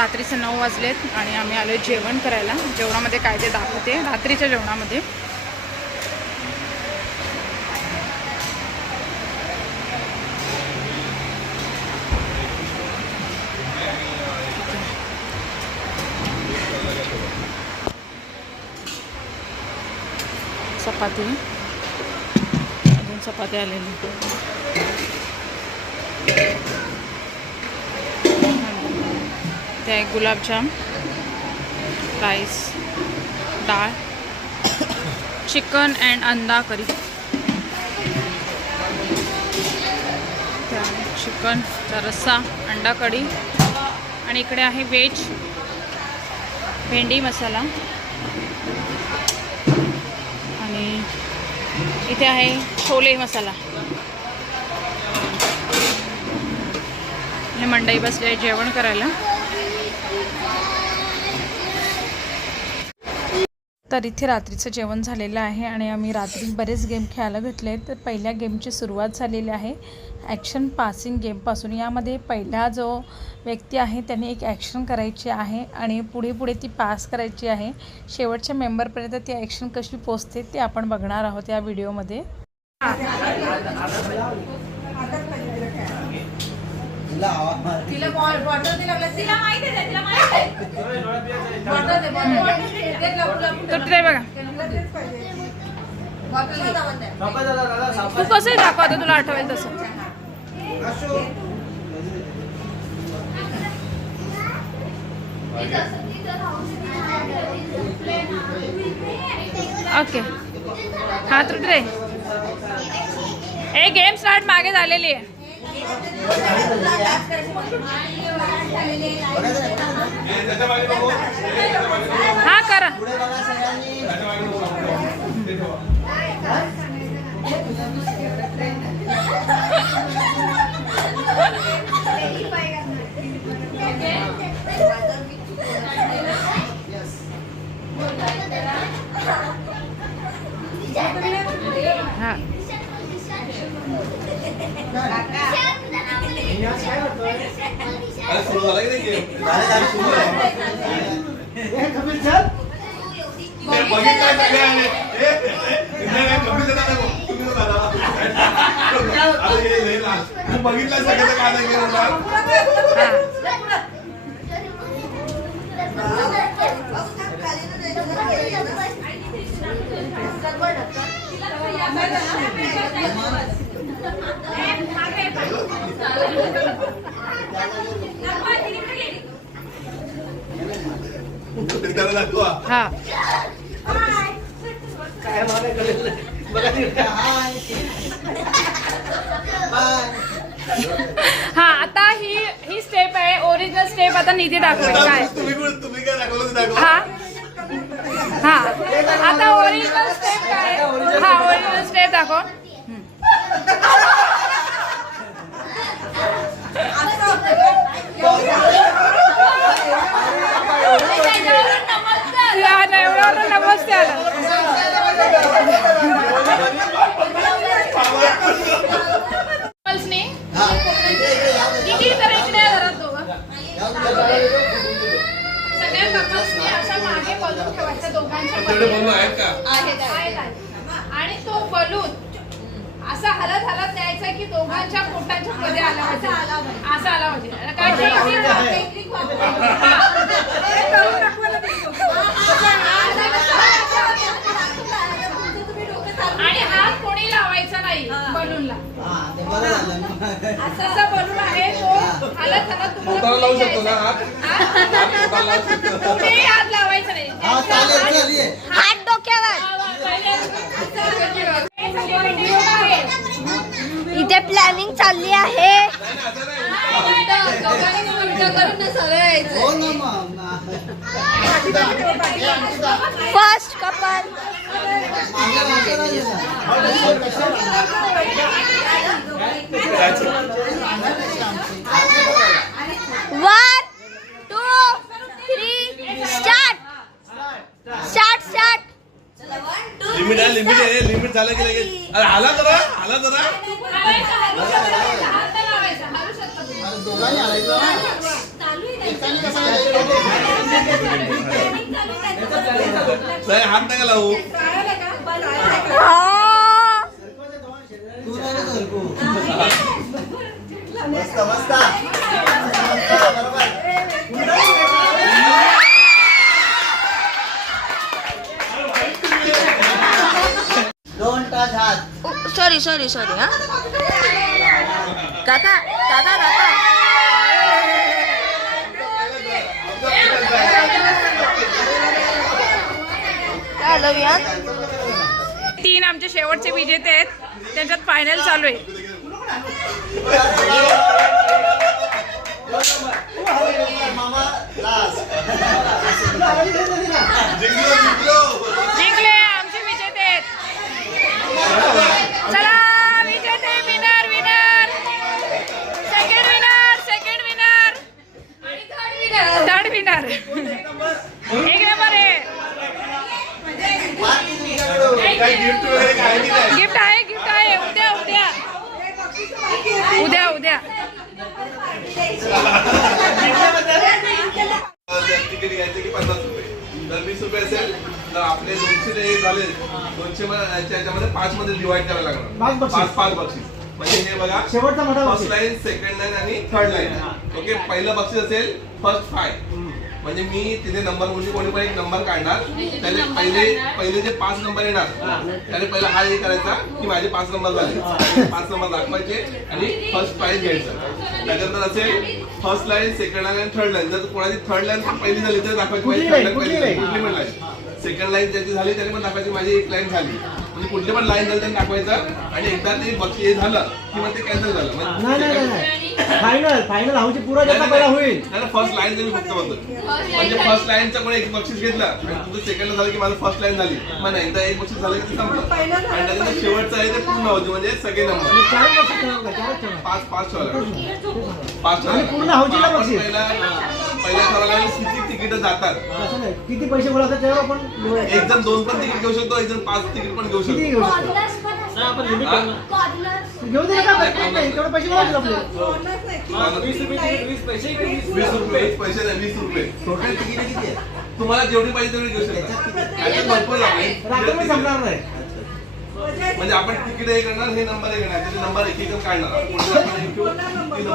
रात्रीचे नऊ वाजलेत आणि आम्ही आलो जेवण करायला. जेवणामध्ये काय ते दाखवते. रात्रीच्या जेवणामध्ये. चपाती. अजून चपाती आलेली. इथे आहे गुलाबजाम राईस डाळ चिकन अँड अंडा करी. चिकनचा रस्सा अंडा कढी आणि इकडे आहे व्हेज भेंडी मसाला. आणि इथे आहे छोले मसाला. आणि मंडई बसले जेवण करायला. तर इथे रात्रीचं जेवण झालेलं आहे आणि आम्ही रात्री बरेच गेम खेळायला घेतले तर पहिल्या गेमची सुरुवात झालेली आहे. ॲक्शन पासिंग गेमपासून यामध्ये पहिला जो व्यक्ती आहे त्याने एक ॲक्शन करायची आहे आणि पुढे पुढे ती पास करायची आहे. शेवटच्या मेंबरपर्यंत ती ॲक्शन कशी पोचते ते आपण बघणार आहोत या व्हिडिओमध्ये तिला बॉ- बॉटल दे लागलं. तिला माहिती आहे तिला माहिती आहे. बॉटल दे बॉटल बॉटल दे. दे लवकर, लवकर. तर ते बघा? कसंही दाखव आता तुला आठवेल तसं. ओके हा त्रुटी रे ए गेम स्टार्ट मागे झालेली आहे. हा करा. तू बघितलं सगळं काय नाही game ला? हा हा हा आता ही ही स्टेप आहे ओरिजिनल स्टेप आता निधी दाखवेल काय. हा? हा. आता ओरिजिनल स्टेप काय? हा ओरिजिनल स्टेप दाखव. नमस्ते आला आणि तो बलून असा हलत हलत न्यायचा की दोघांच्या पोटाच्या मध्ये आला पाहिजे. असा आला पाहिजे. काय नाही बलूनला असा बलून आहे तो. हलत हलत तुम्हाला पोटाला लावू शकतो ना. हात? हात कुठेही हात लावायचा नाही. हात डोक्यावर. इथे प्लॅनिंग चालली आहे. First couple one two three start start start limit आहे लिमिट आहे लिमिट झालं की लगेच अरे आला जरा आला जरा। नाही हात नका लावू? हा. मस्त मस्त बरोबर दोन तास हात. सॉरी सॉरी सॉरी हा. काका काका काका. विहान तीन आमचे शेवटचे विजेते आहेत. त्यांच्यात फायनल चालू आहे. जिंकलो आमचे विजेते आहेत. चला विजेते winner winner second winner second winner third winner एक नंबर आहे काही गिफ्ट आहे गिफ्ट आहे. उद्या उद्या. उद्या उद्या. तिकीट घ्यायचे की पन्नास रुपये? तर वीस रुपये असेल तर आपले दोनशे झाले. दोनशे मध्ये याच्यामध्ये पाच मध्ये डिवाइड करायला लागणार. पाच पाच बक्षीस. म्हणजे हे बघा शेवटचा मोठा फर्स्ट बक्षीस. लाईन सेकंड लाईन आणि थर्ड लाईन ओके पहिलं बक्षीस असेल फर्स्ट फाय म्हणजे मी तिथे नंबर म्हणजे कोणी पण एक नंबर काढणार त्याने पहिले पहिले जे पाच नंबर येणार त्याने पहिला हा हे करायचा की माझे पाच नंबर झाले. पाच नंबर दाखवायचे आणि फर्स्ट प्राइज घ्यायचं. त्याच्यानंतर असेल फर्स्ट लाईन सेकंड लाईन आणि थर्ड लाईन जर कोणाची थर्ड लाईन पहिली झाली तर दाखवायची माझी पहिली? कुठली पण लाईन सेकंड लाईन ज्याची झाली त्याने पण दाखवायची माझी एक लाईन झाली. म्हणजे कुठली पण लाईन झाली त्यांनी दाखवायचं आणि एकदा ते बक्षीस हे झालं की मग ते कॅन्सल झालं नाही नाही नाही, नाही. फायनल फायनल हाऊची पुरा ज्याचा पहिला होईल. फर्स्ट लाईन मी फक्त म्हणजे फर्स्ट लाईनचं कोणी एक बक्षीस घेतलं आणि तुझं सेकंड झालं की माझं फर्स्ट लाईन झाली. मग नाही एकदा एक बक्षीस झालं की ते संपलं. आणि त्याच्यानंतर शेवटचं आहे ते पूर्ण होते म्हणजे सगळे नंबर चार वर्ष ठेवणार का? चारच ठेवणार. पाच पाच ठेवला. पाच आणि पूर्ण हौजीला बक्षीस. पहिला पहिल्या ठरवल्या किती तिकीट जातात? नाही. किती पैसे बोलायचं त्यावर आपण निवडायचं. एक जण दोन पण तिकीट घेऊ शकतो एक जण पाच तिकीट पण घेऊ किती शकतो. घेऊ शकतो. हा? घेऊ दे नका काही नाही तेवढे पैसे बोलायचे आपले वीस रुपये वीस पैसे नाही वीस रुपये. टोटल तिकीट किती आहे? तुम्हाला जेवढी पाहिजे तेवढी घेऊ शकता. त्याच्यात भरपूर लागेल. रात्रभर संपणार नाही. म्हणजे आपण तिकीट हे करणार हे नंबर हे करणार. त्याचे नंबर एक एक काढणार. आपण एक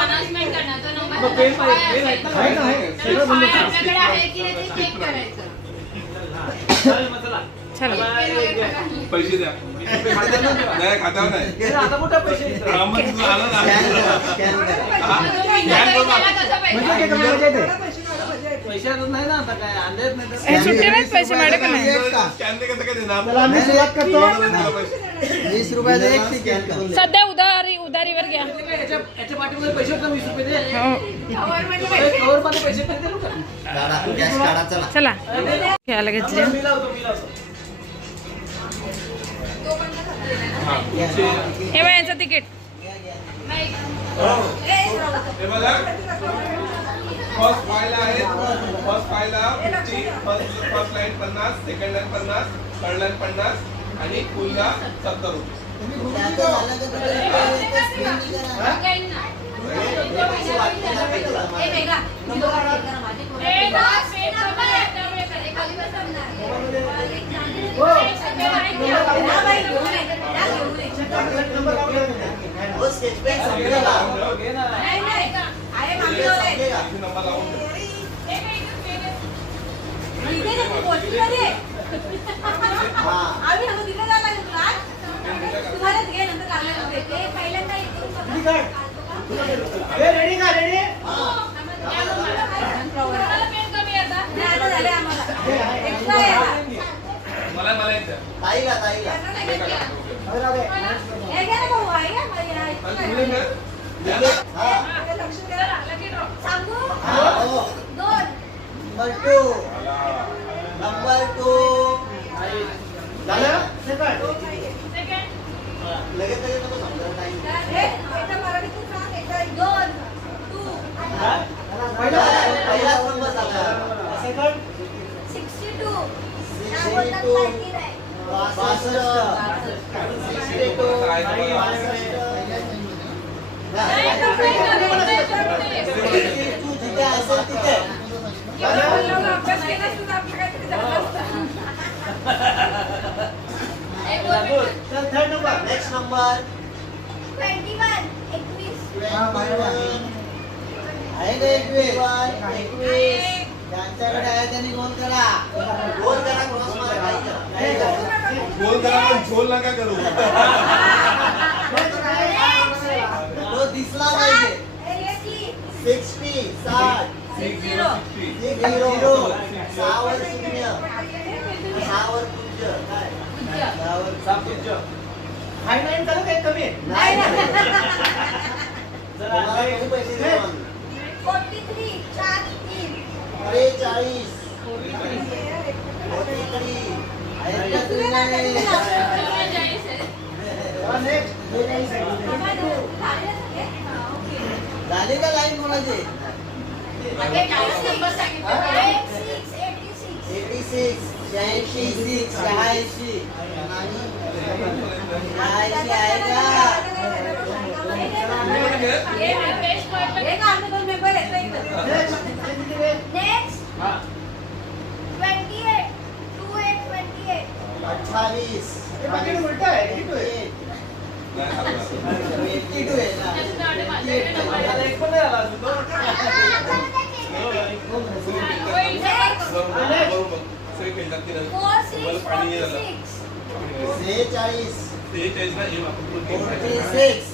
ठेवून ती नंबर काढणार आहे. ना आहे सगळं बंद चला. पैसे द्या. नाही खात्यावर नाही. आता कुठं पैसे हा, मग तुला आलं ना. स्कॅन करा हा? हे सुट्टे नाहीत पैसे मॅडम नाही. Scan नाही कसं काय देणार? त्याला आम्ही सुरुवात करतो. पैसे. वीस रुपयाचं एक. सध्या उधारी उधारीवर घ्या. काढा काढा चला. चला. घ्यायला घेतले. हा, पुढचे. हे. बघा यांचं तिकीट. हे बघा. फर्स्ट फायला आहे. फर्स्ट फायला फिफ्टी फर्स्ट फर्स्ट लाईन पन्नास सेकंड लाईन पन्नास थर्ड लाईन पन्नास आणि फुलला सत्तर रुपये. हो. ताईला ताईला. हा हा हो नंबर टू नंबर टू झालं सेकंड लगेच लगेच नको समजा टाइम पहिला पहिलाच नंबर झाला second sixty two sixty two काय करायचं? बासष्ट अभ्यास third number next number twenty one एकवीस आहे का एकवीस एकवीस ज्यांच्याकडे आहे त्यांनी गोल करा गोल करा क्रॉस मारा काही करा. काही करा. गोल करा पण झोल नका करू तो दिसला पाहिजे एटी सिक्स्टी सिक्स झिरो एक झिरो सहावर शून्य सहावर पूज्य काय सहावर पूज्य फाईव्ह नाईन चालू काय कमी आहे नाही तुम्हाला किती पैसे देऊ आम्ही? फोर्टी थ्री चार तीन त्रेचाळीस फोर्टी थ्री आहेत का तुम्ही नाही? झाली का लाईन कोणाची एट सिक्स शहाऐंशी शहाऐंशी शहाऐंशी आहे का अठ्ठावीस. उलट आहे टू ना सेहेचाळीस सेहेचाळीस ना हे सिक्स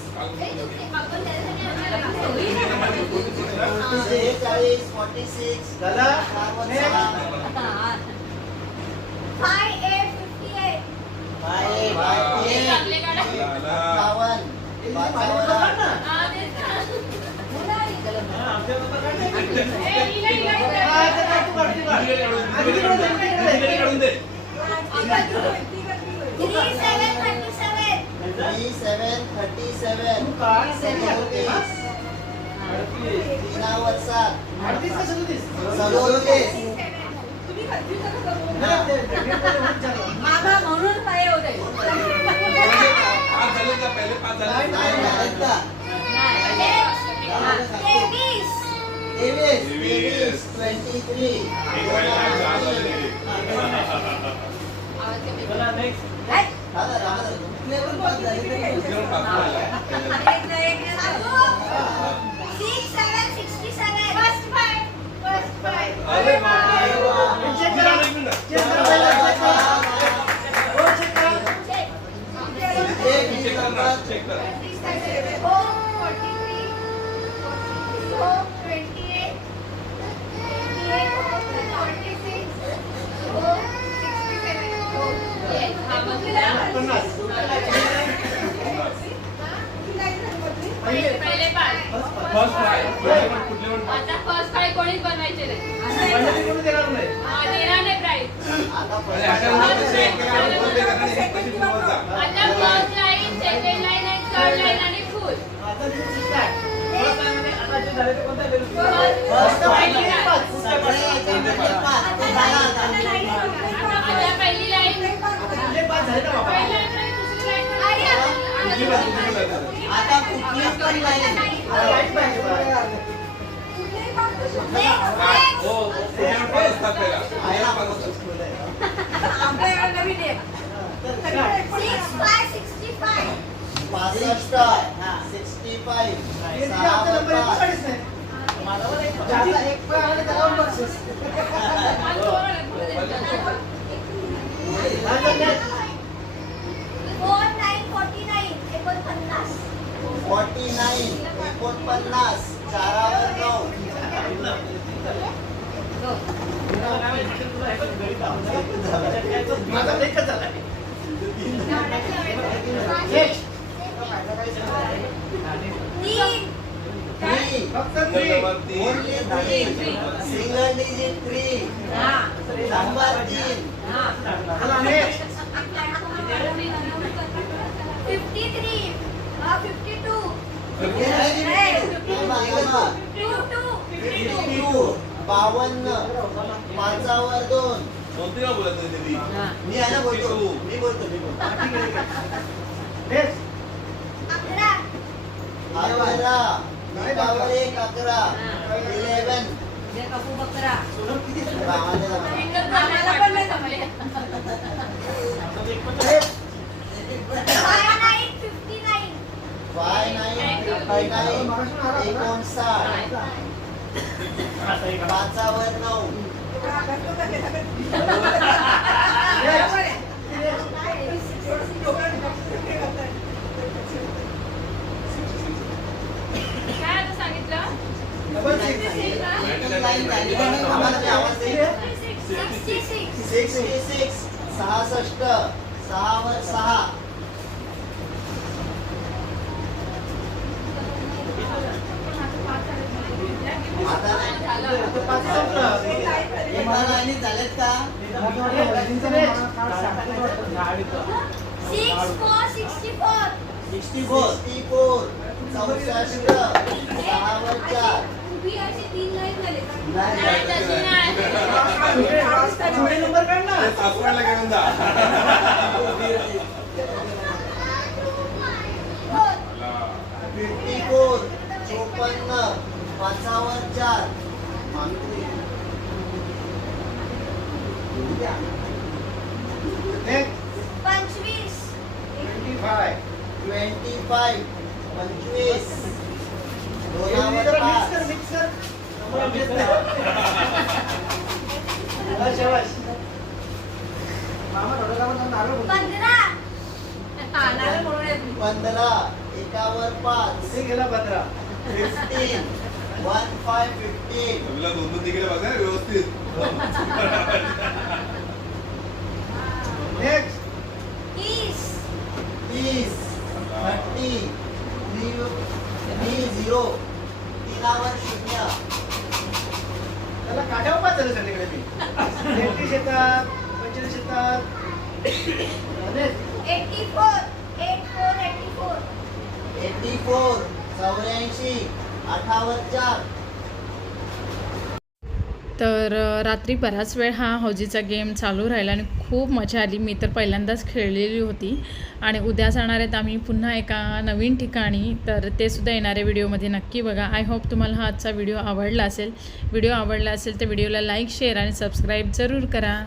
सेहेचाळीस फोर्टी सिक्स झालं five eight fifty eight five eight fifty eight बावन बावन थर्टी सेवन तीनावर सात सदोतीस? म्हणून पाय होते पहिले पाच झाले तेवीस ट्वेंटी थ्री चला, next. कोणीच बनवायचे आणि फुल आता आता कुठलीच पण. हो, पासष्ट सिक्स्टी फाईव्ह एक पण त्याला बक्षीस. हा, चल, next. Four nine forty nine एकोणपन्नास चारावर नऊ माझा एकच झाला. Next. तीन थ्री फक्त नंबर three. तीन. Only three single digit three number तीन. चला, next. Fifty three fifty two two two two बावन्न. पाचावर दोन. बोलते का बोलत नाही दीदी? मी आहे ना बोलतो. मी बोलतो मी बोलतो. अकरा. अकरा. एक अकरा इलेवन कापू बकरा आम्हाला पण नाही fifty nine एकोणसाठ. पाचावर नऊ काय आता सांगितलं डबल सिक्स एकच लाईन झाली का नाही? आम्हाला ते आवाज येईल Sixty six. सिक्स्टी सिक्स सहासष्ट सहावर सहा झालेत का. सिक्स्टी फोर सिक्स्टी फोर चौसष्ट चार उभी अशी तीन लाईन घेऊन जा फिफ्टी फोर चोपन्न पाचावर चार पंचवीस ट्वेंटी फाय ट्वेंटी फाय पंचवीस दोनावर पाच मिक्स पंधरा. हा एकावर पाच. गेला पंधरा फिफ्टीन वन फाय फिफ्टीन तुला दोन दोन तिकडे बघा व्यवस्थित. नेक्स्ट तीस. तीस. थर्टी थ्री थ्री झिरो तीनावर शून्य. काढावं पाच झालं संध्याकडे मी तेहतीस येतात पंचवीस येतात. एटी फोर चौऱ्याऐंशी अठावर चार. तर रात्री बराच वेळ हा हौजीचा गेम चालू राहिला आणि खूप मजा आली. मी तर पहिल्यांदाच खेळलेली होती. आणि उद्या जाणार आहेत आम्ही पुन्हा एका नवीन ठिकाणी. तर ते सुद्धा येणाऱ्या व्हिडिओमध्ये नक्की बघा. आय होप तुम्हाला हा आजचा व्हिडिओ आवडला असेल. व्हिडिओ आवडला असेल तर व्हिडिओला लाईक शेअर आणि सबस्क्राईब जरूर करा.